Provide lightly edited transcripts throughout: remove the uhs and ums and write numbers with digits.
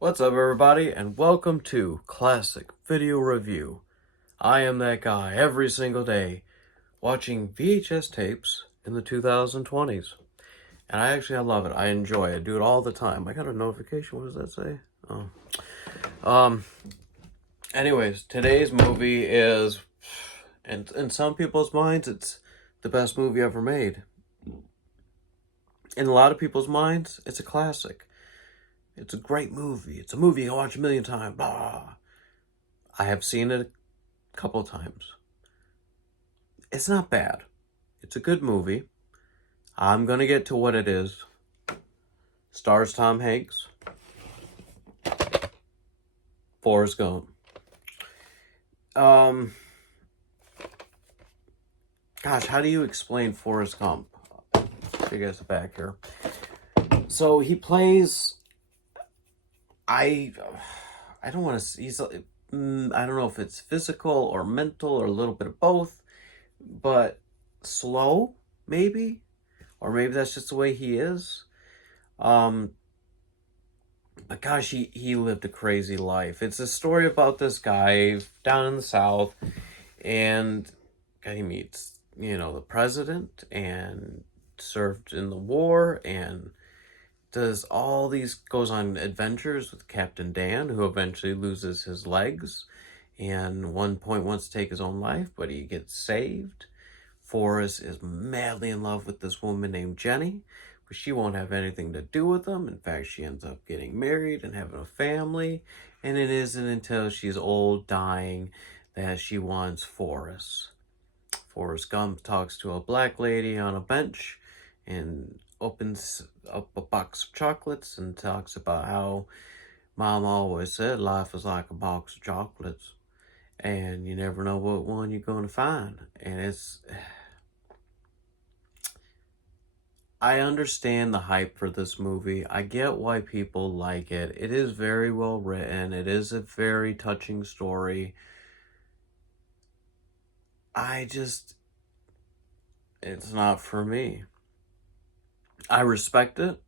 What's up, everybody, and welcome to Classic Video Review. I am that guy every single day watching VHS tapes in the 2020s. And I love it. I enjoy it. I do it all the time. I got a notification. What does that say? Oh. Um, Anyways, today's movie is, and in some people's minds, it's the best movie ever made. In a lot of people's minds, it's a classic. It's a great movie. It's a movie you can watch a million times. Blah. I have seen it a couple of times. It's not bad. It's a good movie. I'm gonna get to what it is. Stars Tom Hanks, Forrest Gump. Um, Gosh, how do you explain Forrest Gump? Take us back here. So he plays. I, I don't want to. He's. I don't know if it's physical or mental or a little bit of both, but slow maybe, or maybe that's just the way he is. Um, But gosh, he lived a crazy life. It's a story about this guy down in the South, and he meets, the president, and served in the war, and goes on adventures with Captain Dan, who eventually loses his legs, and one point wants to take his own life, but he gets saved. Forrest is madly in love with this woman named Jenny, but she won't have anything to do with him. In fact, she ends up getting married and having a family, and it isn't until she's old, dying, that she wants Forrest. Forrest Gump talks to a black lady on a bench and opens up a box of chocolates and talks about how Mom always said life is like a box of chocolates and you never know what one you're going to find. And I understand the hype for this movie. I get why people like it. It is very well written. It is a very touching story. It's not for me. I respect it.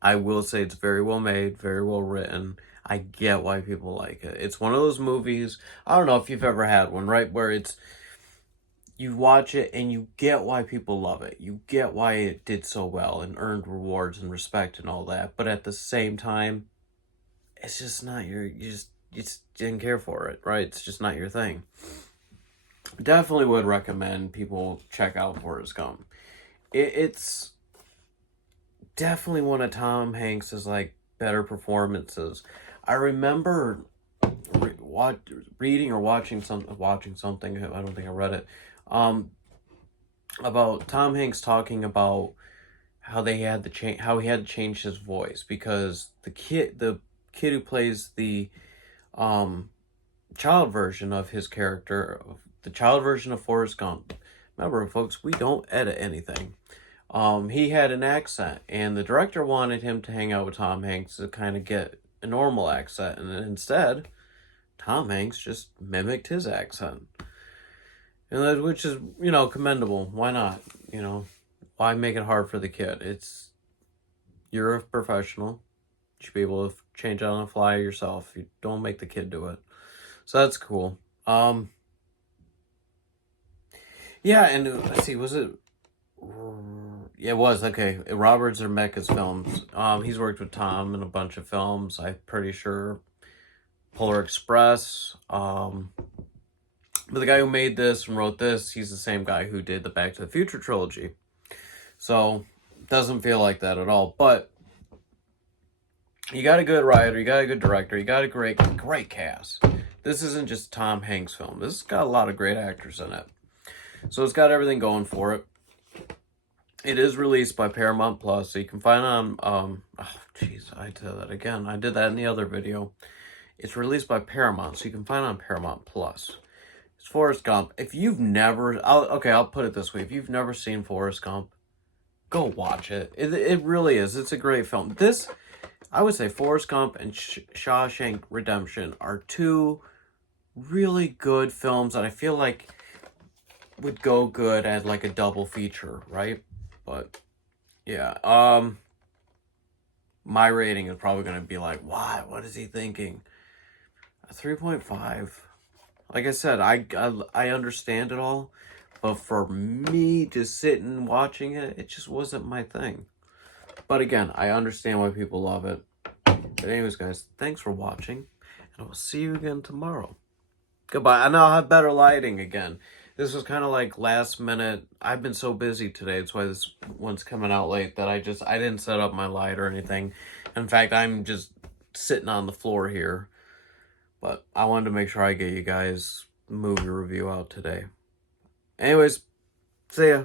I will say it's very well made, very well written. I get why people like it. It's one of those movies, I don't know if you've ever had one, right? Where you watch it and you get why people love it. You get why it did so well and earned rewards and respect and all that. But at the same time, it's just not you just didn't care for it, right? It's just not your thing. Definitely would recommend people check out Forrest Gump. It's definitely one of Tom Hanks's better performances. I remember reading or watching something. I don't think I read it. Um, about Tom Hanks talking about how how he had to change his voice because the kid who plays the um child version of his character, the child version of Forrest Gump. Remember, folks, we don't edit anything. He had an accent, and the director wanted him to hang out with Tom Hanks to kind of get a normal accent, and instead, Tom Hanks just mimicked his accent, which is commendable. Why not? Why make it hard for the kid? You're a professional. You should be able to change it on the fly yourself. You don't make the kid do it. So that's cool. Yeah, and let's see, was it? Yeah, it was okay. Robert Zemeckis films. He's worked with Tom in a bunch of films. I'm pretty sure Polar Express. But the guy who made this and wrote this, he's the same guy who did the Back to the Future trilogy. So doesn't feel like that at all. But you got a good writer, you got a good director, you got a great cast. This isn't just a Tom Hanks film. This has got a lot of great actors in it. So it's got everything going for it. It is released by Paramount Plus, so you can find it on, I did that again. I did that in the other video. It's released by Paramount, so you can find it on Paramount Plus. It's Forrest Gump. If you've never, I'll put it this way. If you've never seen Forrest Gump, go watch it. It really is. It's a great film. I would say Forrest Gump and Shawshank Redemption are two really good films that I feel like would go good at a double feature, right? But yeah, my rating is probably going to be like, what is he thinking? A 3.5. Like I said, I understand it all, but for me just sitting watching it, it just wasn't my thing. But again, I understand why people love it. But anyways, guys, thanks for watching, and I will see you again tomorrow. Goodbye. I know I'll have better lighting again. This was kind of like last minute. I've been so busy today. That's why this one's coming out late that I didn't set up my light or anything. In fact, I'm just sitting on the floor here. But I wanted to make sure I get you guys movie review out today. Anyways, see ya.